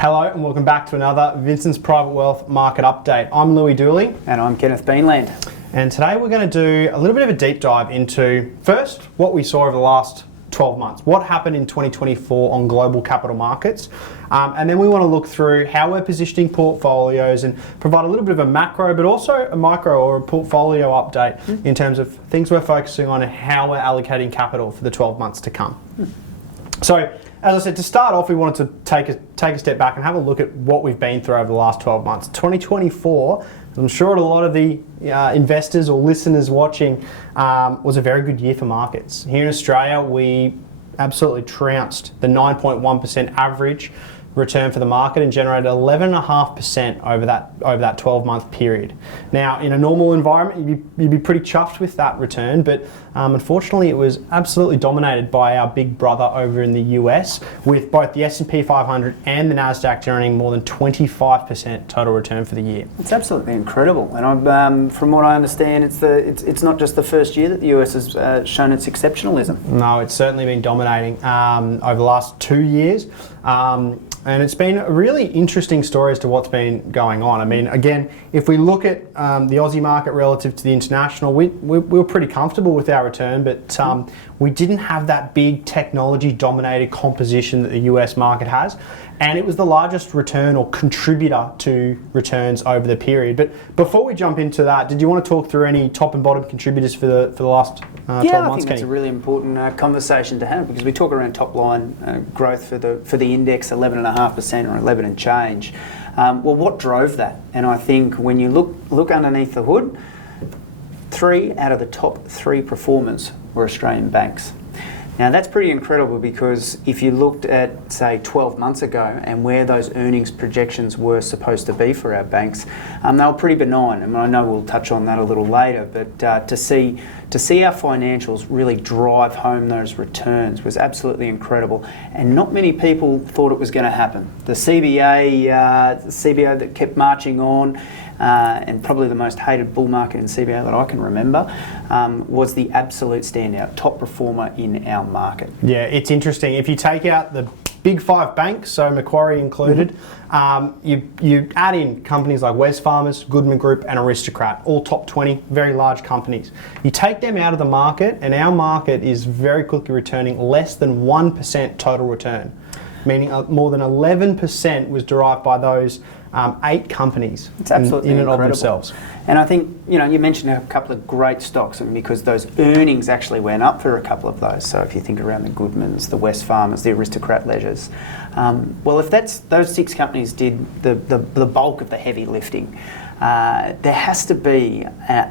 Hello and welcome back to another Vincent's Private Wealth Market Update. I'm Louis Dooley. And I'm Kenneth Beanland. And today we're going to do a little bit of a deep dive into, first, what we saw over the last 12 months. What happened in 2024 on global capital markets. And then we want to look through how we're positioning portfolios and provide a little bit of a macro, but also a micro or a portfolio update in terms of things we're focusing on and how we're allocating capital for the 12 months to come. So, as I said, to start off, we wanted to take a step back and have a look at what we've been through over the last 12 months. 2024, I'm sure a lot of the investors or listeners watching, was a very good year for markets. Here in Australia, we absolutely trounced the 9.1% average return for the market and generated 11.5% over that 12-month period. Now, in a normal environment, you'd be pretty chuffed with that return, but unfortunately, it was absolutely dominated by our big brother over in the US, with both the S&P 500 and the Nasdaq generating more than 25% total return for the year. It's absolutely incredible, and from what I understand, it's not just the first year that the US has shown its exceptionalism. No, it's certainly been dominating over the last 2 years. And it's been a really interesting story as to what's been going on. I mean, again, if we look at the Aussie market relative to the international, we were pretty comfortable with our return, but we didn't have that big technology-dominated composition that the US market has. And it was the largest return or contributor to returns over the period. But before we jump into that, did you want to talk through any top and bottom contributors for the last 12 months? Yeah, I think that's a really important conversation to have, because we talk around top line growth for the index, 11.5% or 11 and change. Well, what drove that? And I think when you look underneath the hood, 3 out of the top 3 performers were Australian banks. Now that's pretty incredible, because if you looked at, say, 12 months ago and where those earnings projections were supposed to be for our banks, they were pretty benign. And I know we'll touch on that a little later, but to see our financials really drive home those returns was absolutely incredible. And not many people thought it was going to happen. The CBA that kept marching on, and probably the most hated bull market in CBA that I can remember, was the absolute standout, top performer in our market. Yeah, it's interesting. If you take out the big 5 banks, so Macquarie included, you add in companies like Wesfarmers, Goodman Group and Aristocrat, all top 20, very large companies. You take them out of the market and our market is very quickly returning less than 1% total return, meaning more than 11% was derived by those 8 companies it's absolutely in and incredible. of themselves. And I think, you mentioned a couple of great stocks, and because those earnings actually went up for a couple of those. So if you think around the Goodmans, the Wesfarmers, the Aristocrat Leisures, well, if those 6 companies did the bulk of the heavy lifting, there has to be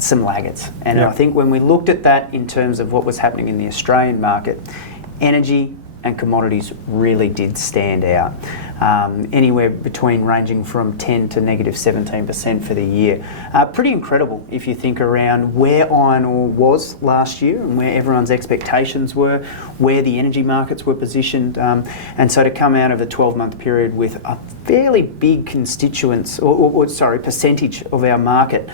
some laggards. And I think when we looked at that in terms of what was happening in the Australian market, energy and commodities really did stand out. Anywhere between ranging from 10 to negative 17% for the year. Pretty incredible if you think around where iron ore was last year and where everyone's expectations were, where the energy markets were positioned. And so to come out of the 12-month period with a fairly big percentage of our market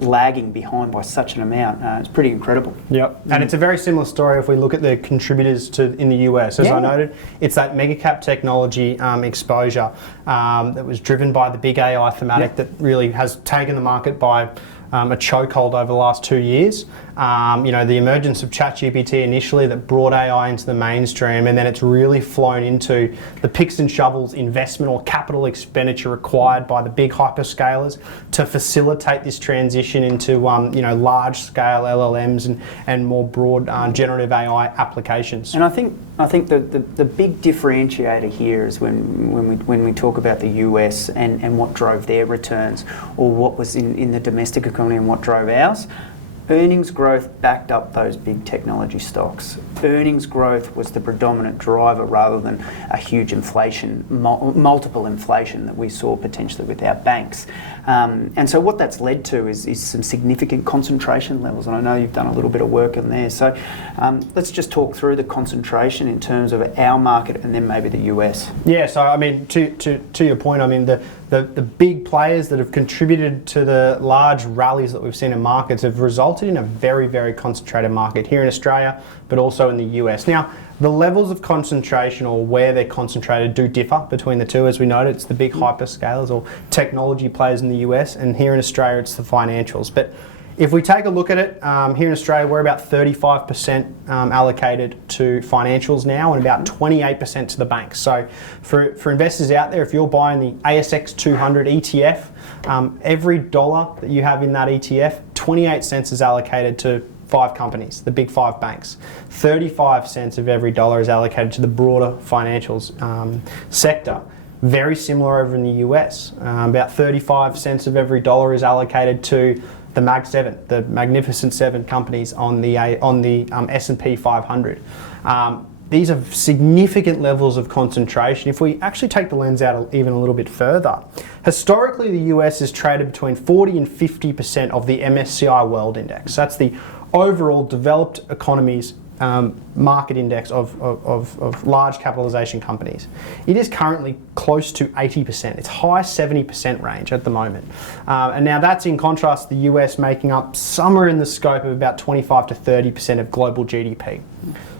lagging behind by such an amount. It's pretty incredible. Yep, and it's a very similar story if we look at the contributors in the US. As I noted, it's that mega cap technology exposure that was driven by the big AI thematic that really has taken the market by a chokehold over the last 2 years. The emergence of ChatGPT initially that brought AI into the mainstream, and then it's really flown into the picks and shovels investment or capital expenditure required by the big hyperscalers to facilitate this transition into large scale LLMs and more broad generative AI applications. And I think the big differentiator here is when we talk about the US and what drove their returns, or what was in the domestic economy and what drove ours. Earnings growth backed up those big technology stocks. Earnings growth was the predominant driver rather than a huge inflation, multiple inflation that we saw potentially with our banks. And so what that's led to is some significant concentration levels, and I know you've done a little bit of work in there. So let's just talk through the concentration in terms of our market and then maybe the US. Yeah, so I mean, to your point, I mean, the the big players that have contributed to the large rallies that we've seen in markets have resulted in a very, very concentrated market here in Australia, but also in the US. Now, the levels of concentration or where they're concentrated do differ between the two. As we noted, it's the big hyperscalers or technology players in the US, and here in Australia, it's the financials. But if we take a look at it, here in Australia, we're about 35% allocated to financials now and about 28% to the banks. So for investors out there, if you're buying the ASX 200 ETF, every dollar that you have in that ETF, 28 cents is allocated to 5 companies, the big 5 banks. 35 cents of every dollar is allocated to the broader financials sector. Very similar over in the US. About 35 cents of every dollar is allocated to the Mag 7, the Magnificent 7 companies on the S&P 500. These are significant levels of concentration. If we actually take the lens out even a little bit further, historically the US has traded between 40 and 50% of the MSCI World Index. That's the overall developed economies market index of large capitalization companies. It is currently close to 80%. It's high 70% range at the moment. And now that's in contrast to the US making up somewhere in the scope of about 25 to 30% of global GDP.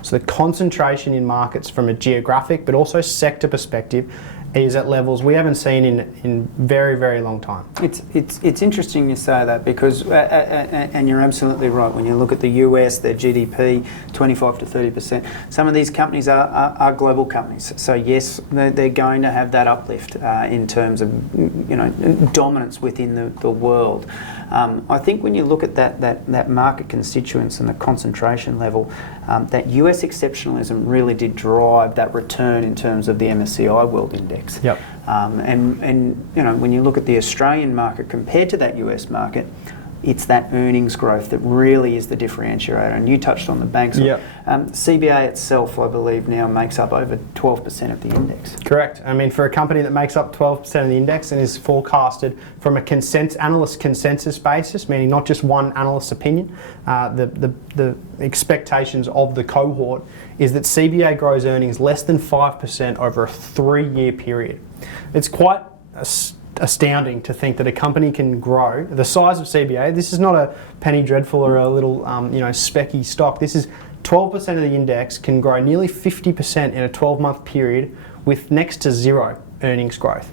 So the concentration in markets from a geographic but also sector perspective is at levels we haven't seen in very, very long time. It's interesting you say that because, and you're absolutely right, when you look at the US, their GDP, 25 to 30%, some of these companies are global companies. So yes, they're going to have that uplift in terms of dominance within the world. I think when you look at that market constituents and the concentration level, that US exceptionalism really did drive that return in terms of the MSCI World Index. Yep. And when you look at the Australian market compared to that US market, it's that earnings growth that really is the differentiator. And you touched on the banks. Yep. CBA itself, I believe, now makes up over 12% of the index. Correct. I mean, for a company that makes up 12% of the index and is forecasted from a analyst consensus basis, meaning not just one analyst's opinion, the expectations of the cohort is that CBA grows earnings less than 5% over a 3-year period. It's quite astounding to think that a company can grow the size of CBA. This is not a penny dreadful or a little specky stock. This is 12% of the index can grow nearly 50% in a 12-month period with next to zero earnings growth.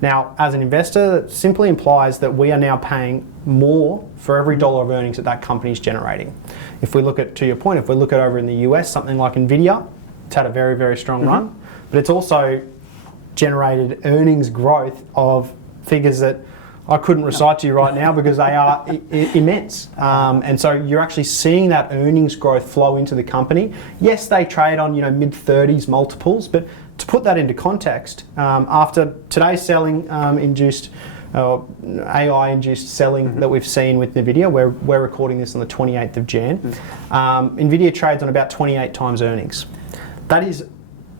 Now, as an investor, that simply implies that we are now paying more for every dollar of earnings that company is generating. If we look at, to your point, if we look at over in the US, something like Nvidia, it's had a very, very strong run, but it's also generated earnings growth of figures that I couldn't recite to you right now because they are immense. And so you're actually seeing that earnings growth flow into the company. Yes, they trade on mid-30s multiples, but to put that into context, after today's selling induced AI-induced selling that we've seen with Nvidia, we're recording this on the 28th of Jan, Nvidia trades on about 28 times earnings. That is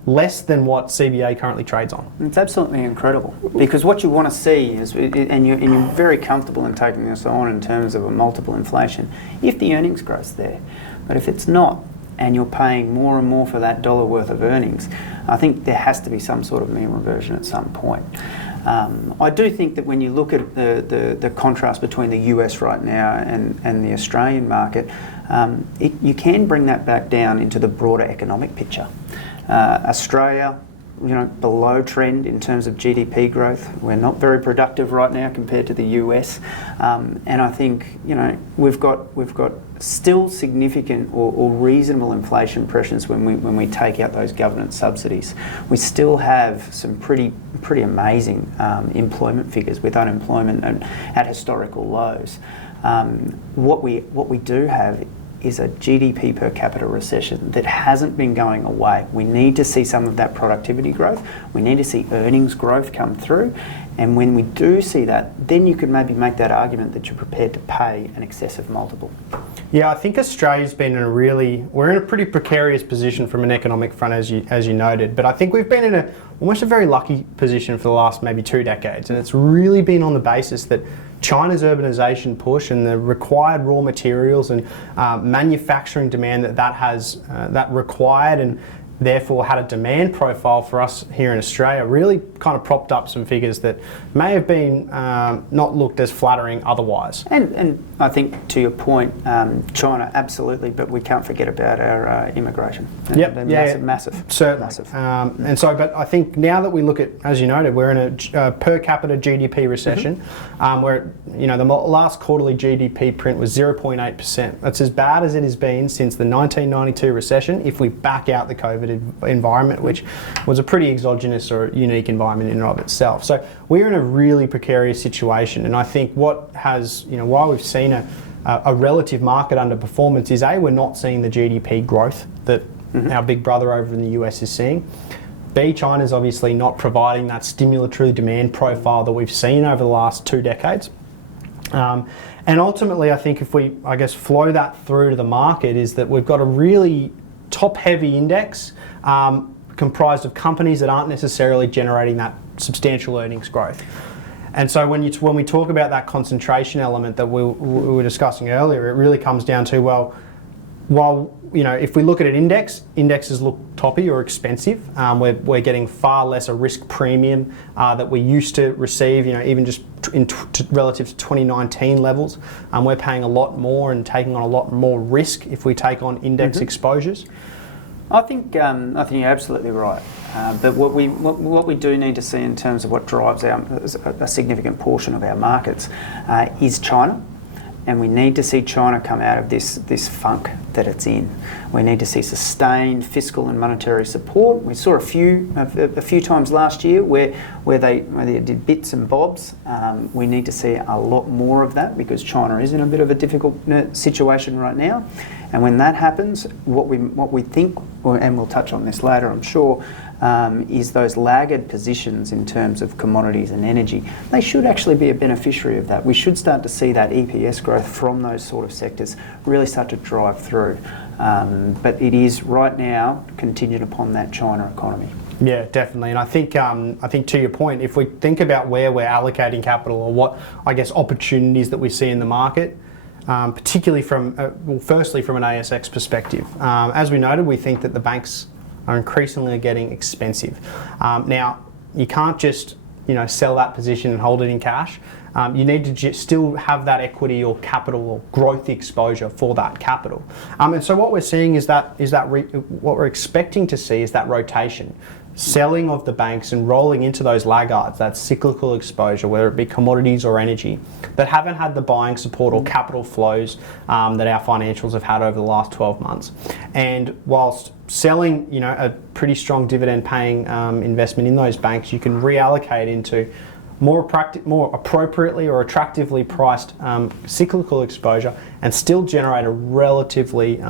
less than what CBA currently trades on. It's absolutely incredible because what you want to see is, and you're very comfortable in taking this on in terms of a multiple inflation, if the earnings growth's there. But if it's not, and you're paying more and more for that dollar worth of earnings, I think there has to be some sort of mean reversion at some point. I do think that when you look at the contrast between the US right now and the Australian market, you can bring that back down into the broader economic picture. Australia, below trend in terms of GDP growth. We're not very productive right now compared to the US, and I think we've got still significant or reasonable inflation pressures when we take out those government subsidies. We still have some pretty amazing employment figures with unemployment at historical lows. What we do have is a GDP per capita recession that hasn't been going away. We need to see some of that productivity growth. We need to see earnings growth come through. And when we do see that, then you could maybe make that argument that you're prepared to pay an excessive multiple. Yeah, I think Australia's been we're in a pretty precarious position from an economic front, as you noted, but I think we've been in almost a very lucky position for the last maybe 2 decades, and it's really been on the basis that China's urbanisation push and the required raw materials and manufacturing demand that required, and therefore had a demand profile for us here in Australia, really kind of propped up some figures that may have been not looked as flattering otherwise. And I think to your point, China absolutely, but we can't forget about our immigration. Massive. Certainly. Massive. But I think now that we look at, as you noted, we're in a per capita GDP recession, where the last quarterly GDP print was 0.8%. That's as bad as it has been since the 1992 recession, if we back out the COVID environment, which was a pretty exogenous or unique environment in and of itself. So we're in a really precarious situation, and I think what has, why we've seen a relative market underperformance is we're not seeing the GDP growth that our big brother over in the US is seeing. B, China's obviously not providing that stimulatory demand profile that we've seen over the last 2 decades. And ultimately, I think if we, flow that through to the market, is that we've got a really top-heavy index comprised of companies that aren't necessarily generating that substantial earnings growth. And so when we talk about that concentration element that we were discussing earlier, it really comes down to, while if we look at an indexes look toppy or expensive. We're getting far less a risk premium that we used to receive, even just relative to 2019 levels. We're paying a lot more and taking on a lot more risk if we take on index exposures. I think you're absolutely right. But what we do need to see in terms of what drives a significant portion of our markets is China. And we need to see China come out of this funk that it's in. We need to see sustained fiscal and monetary support. We saw a few times last year where they did bits and bobs. We need to see a lot more of that because China is in a bit of a difficult situation right now. And when that happens, what we think, and we'll touch on this later, I'm sure, is those laggard positions in terms of commodities and energy. They should actually be a beneficiary of that. We should start to see that EPS growth from those sort of sectors really start to drive through. But it is right now contingent upon that China economy. Yeah, definitely. And I think to your point, if we think about where we're allocating capital or what, opportunities that we see in the market, particularly firstly from an ASX perspective. As we noted, we think that the banks are increasingly getting expensive. Now, you can't just sell that position and hold it in cash. You need to still have that equity or capital or growth exposure for that capital. And so what we're seeing what we're expecting to see is that rotation. Selling of the banks and rolling into those laggards, that cyclical exposure, whether it be commodities or energy, that haven't had the buying support or capital flows that our financials have had over the last 12 months. And whilst selling, a pretty strong dividend paying investment in those banks, you can reallocate into more appropriately or attractively priced cyclical exposure and still generate a relatively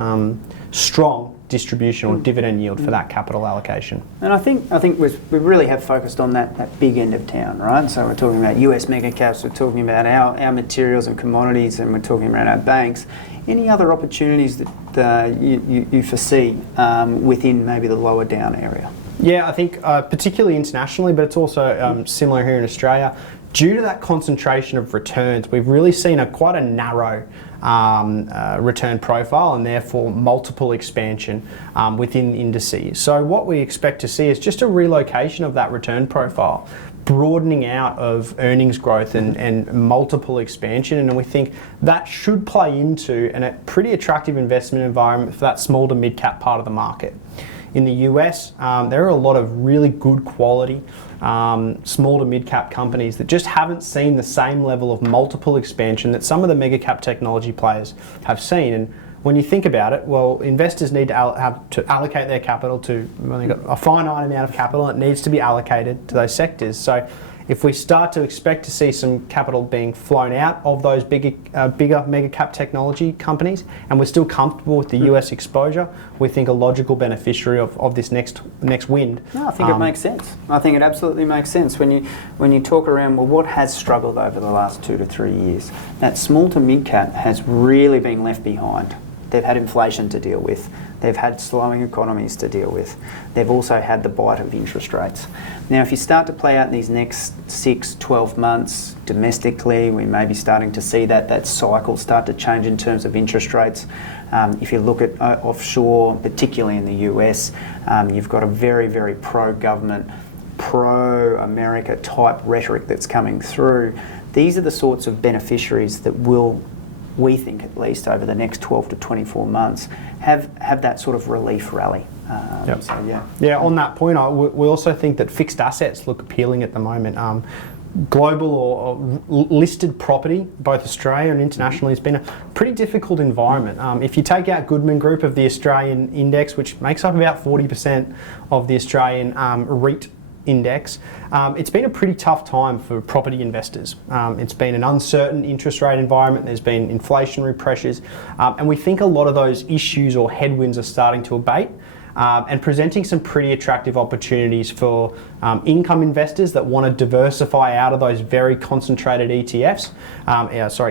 strong distribution or dividend yield for that capital allocation. And I think we really have focused on that big end of town, right? So we're talking about US mega caps, we're talking about our materials and commodities, and we're talking about our banks. Any other opportunities that you foresee within maybe the lower down area? Yeah, I think particularly internationally, but it's also similar here in Australia. Due to that concentration of returns, we've really seen quite a narrow return profile and therefore multiple expansion within indices. So what we expect to see is just a relocation of that return profile, broadening out of earnings growth and multiple expansion, and we think that should play into a pretty attractive investment environment for that small to mid cap part of the market. In the US, there are a lot of really good quality small to mid cap companies that just haven't seen the same level of multiple expansion that some of the mega cap technology players have seen. And when you think about it, investors need to allocate their capital to, they've got a finite amount of capital, and it needs to be allocated to those sectors. So if we start to expect to see some capital being flown out of those bigger mega cap technology companies, and we're still comfortable with the US exposure, we think a logical beneficiary of this next wind. No, I think it makes sense. I think it absolutely makes sense when you talk around, what has struggled over the last 2 to 3 years? That small to mid cap has really been left behind. they've had inflation to deal with. They've had slowing economies to deal with. They've also had the bite of interest rates. Now, if you start to play out in these next 6, 12 months domestically, we may be starting to see that cycle start to change in terms of interest rates. If you look at offshore, particularly in the US, you've got a very, very pro-government, pro-America type rhetoric that's coming through. These are the sorts of beneficiaries that will, we think at least over the next 12 to 24 months, have that sort of relief rally. Yep. So, yeah. Yeah, on that point, we also think that fixed assets look appealing at the moment. Global or listed property, both Australia and internationally, has been a pretty difficult environment. If you take out Goodman Group of the Australian index, which makes up about 40% of the Australian REIT index, it's been a pretty tough time for property investors. It's been an uncertain interest rate environment, there's been inflationary pressures, and we think a lot of those issues or headwinds are starting to abate. And presenting some pretty attractive opportunities for income investors that want to diversify out of those very concentrated ETFs,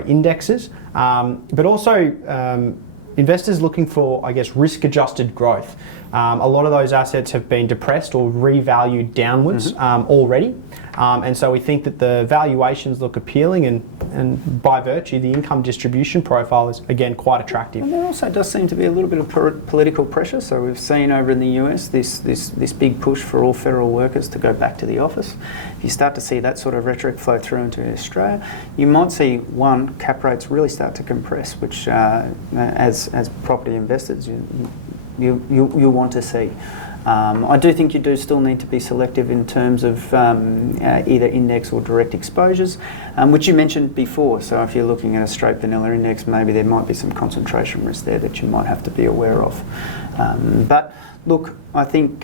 indexes, but also investors looking for, I guess, risk-adjusted growth. A lot of those assets have been depressed or revalued downwards already, and so we think that the valuations look appealing, and by virtue, the income distribution profile is again quite attractive. And there also does seem to be a little bit of political pressure. So we've seen over in the US this big push for all federal workers to go back to the office. If you start to see that sort of rhetoric flow through into Australia, you might see cap rates really start to compress, which as property investors you want to see. I do think you do still need to be selective in terms of either index or direct exposures, which you mentioned before. So if you're looking at a straight vanilla index, maybe there might be some concentration risk there that you might have to be aware of. But look, I think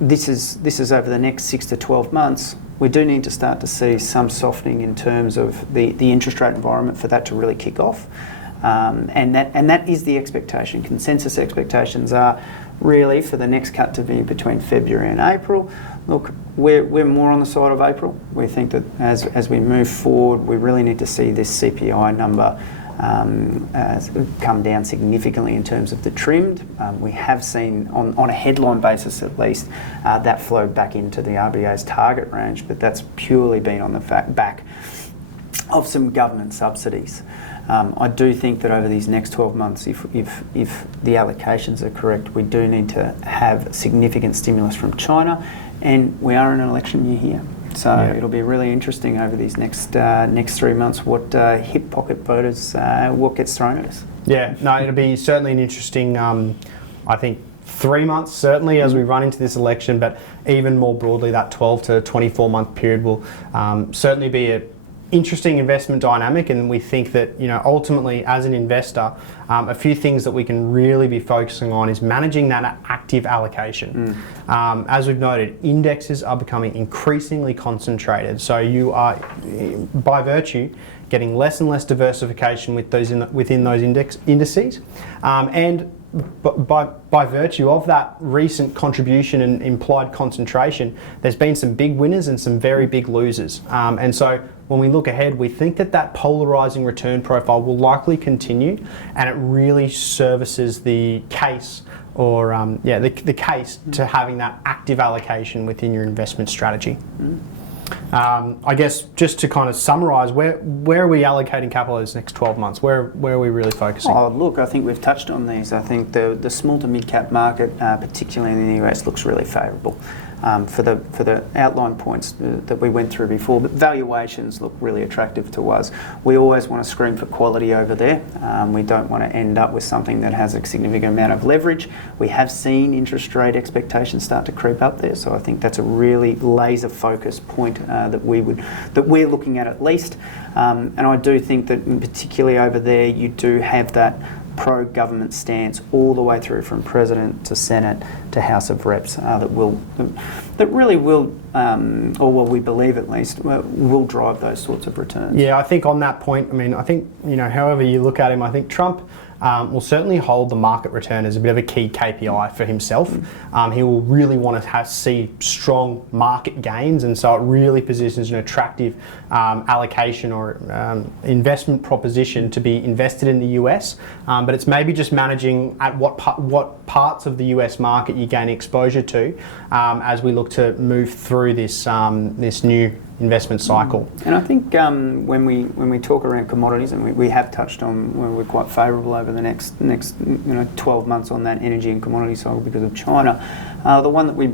this is over the next 6 to 12 months. We do need to start to see some softening in terms of the interest rate environment for that to really kick off. And that is the expectation. Consensus expectations are really for the next cut to be between February and April. Look, we're more on the side of April. We think that as we move forward, we really need to see this CPI number come down significantly in terms of the trimmed. We have seen, on a headline basis at least, that flow back into the RBA's target range, but that's purely been on the back of some government subsidies. I do think that over these next 12 months, if the allocations are correct, we do need to have significant stimulus from China, and we are in an election year here. So it'll be really interesting over these next 3 months what hip pocket voters, what gets thrown at us. Yeah, no, it'll be certainly an interesting, I think, 3 months certainly as we run into this election, but even more broadly, that 12 to 24 month period will certainly be a interesting investment dynamic, and we think that ultimately as an investor, a few things that we can really be focusing on is managing that active allocation. As we've noted, indexes are becoming increasingly concentrated, so you are by virtue getting less and less diversification with those within those indices, and by virtue of that recent contribution and implied concentration, there's been some big winners and some very big losers. And so when we look ahead, we think that polarising return profile will likely continue, and it really services the case, or the case to having that active allocation within your investment strategy. I guess just to kind of summarise, where are we allocating capital these next 12 months? Where are we really focusing? Oh, look, I think we've touched on these. I think the small to mid-cap market, particularly in the US, looks really favourable. For the outline points that we went through before, but valuations look really attractive to us. We always want to screen for quality over there. We don't want to end up with something that has a significant amount of leverage. We have seen interest rate expectations start to creep up there, so I think that's a really laser focused point that we're looking at least. And I do think that particularly over there, you do have that pro-government stance all the way through from President to Senate to House of Reps that really will, or what we believe at least, will drive those sorts of returns. Yeah, I think on that point, I think, however you look at him, I think Trump will certainly hold the market return as a bit of a key KPI for himself. He will really want to see strong market gains, and so it really positions an attractive allocation or investment proposition to be invested in the US. But it's maybe just managing at what parts of the US market you gain exposure to as we look to move through this this new investment cycle. And I think when we talk around commodities, and we have touched on where we're quite favourable over the next 12 months on that energy and commodity cycle because of China, the one that we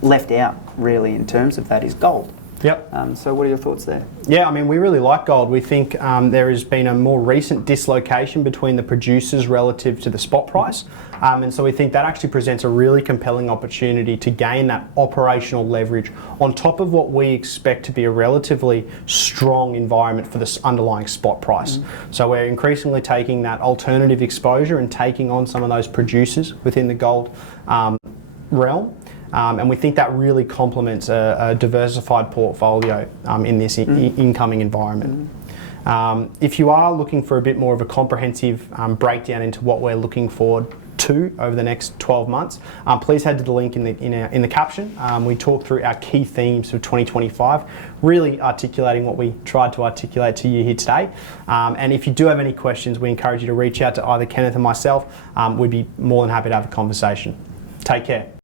left out really in terms of that is gold. Yep. So what are your thoughts there? Yeah, I mean, we really like gold. We think there has been a more recent dislocation between the producers relative to the spot price. And so we think that actually presents a really compelling opportunity to gain that operational leverage on top of what we expect to be a relatively strong environment for this underlying spot price. So we're increasingly taking that alternative exposure and taking on some of those producers within the gold realm. And we think that really complements a diversified portfolio in this incoming environment. If you are looking for a bit more of a comprehensive breakdown into what we're looking forward to over the next 12 months, please head to the link in the caption. We talk through our key themes for 2025, really articulating what we tried to articulate to you here today. And if you do have any questions, we encourage you to reach out to either Kenneth or myself. We'd be more than happy to have a conversation. Take care.